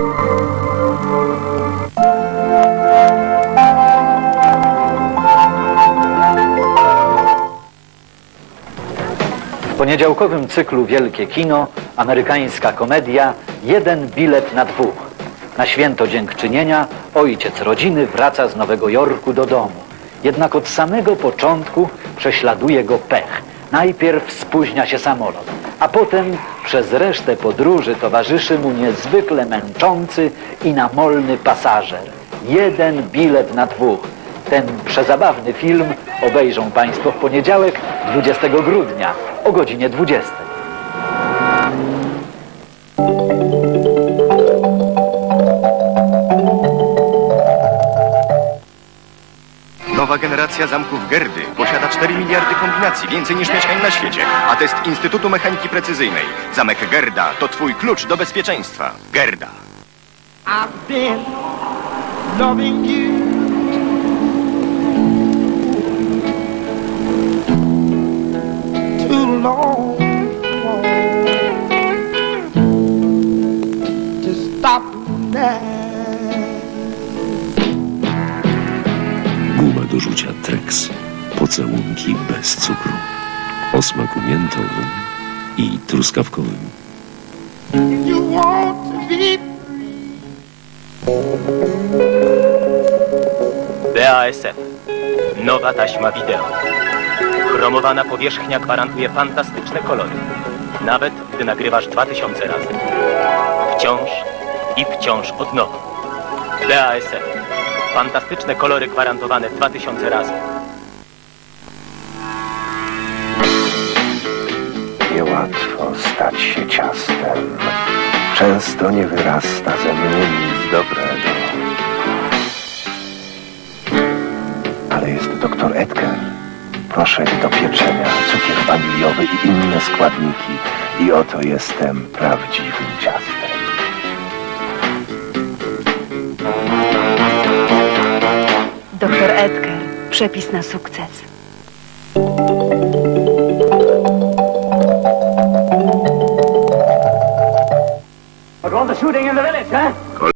W poniedziałkowym cyklu Wielkie Kino amerykańska komedia Jeden bilet na dwóch. Na święto dziękczynienia ojciec rodziny wraca z Nowego Jorku do domu. Jednak od samego początku prześladuje go pech. Najpierw spóźnia się samolot, a potem przez resztę podróży towarzyszy mu niezwykle męczący i namolny pasażer. Jeden bilet na dwóch. Ten przezabawny film obejrzą Państwo w poniedziałek 20 grudnia o godzinie 20. Nowa generacja zamków Gerdy posiada 4 miliardy kombinacji, więcej niż mieszkań na świecie. A test Instytutu Mechaniki Precyzyjnej. Zamek Gerda to twój klucz do bezpieczeństwa. Gerda. I've been loving you. Long to stop now. Guma do rzucia Trex. Pocałunki bez cukru. O smaku miętowym i truskawkowym. You want to be BASF. Nowa taśma wideo. Chromowana powierzchnia gwarantuje fantastyczne kolory. Nawet gdy nagrywasz 2000 razy. Wciąż i wciąż od nowa. BASF. Fantastyczne kolory gwarantowane 2000 razy. Niełatwo stać się ciastem. Często nie wyrasta ze mnie nic dobrego. Ale jest doktor Edgar. Proszę do pieczenia, cukier waniliowy i inne składniki. I oto jestem prawdziwym ciastem. Doktor Edgar. Przepis na sukces. But all the shooting in the village, huh?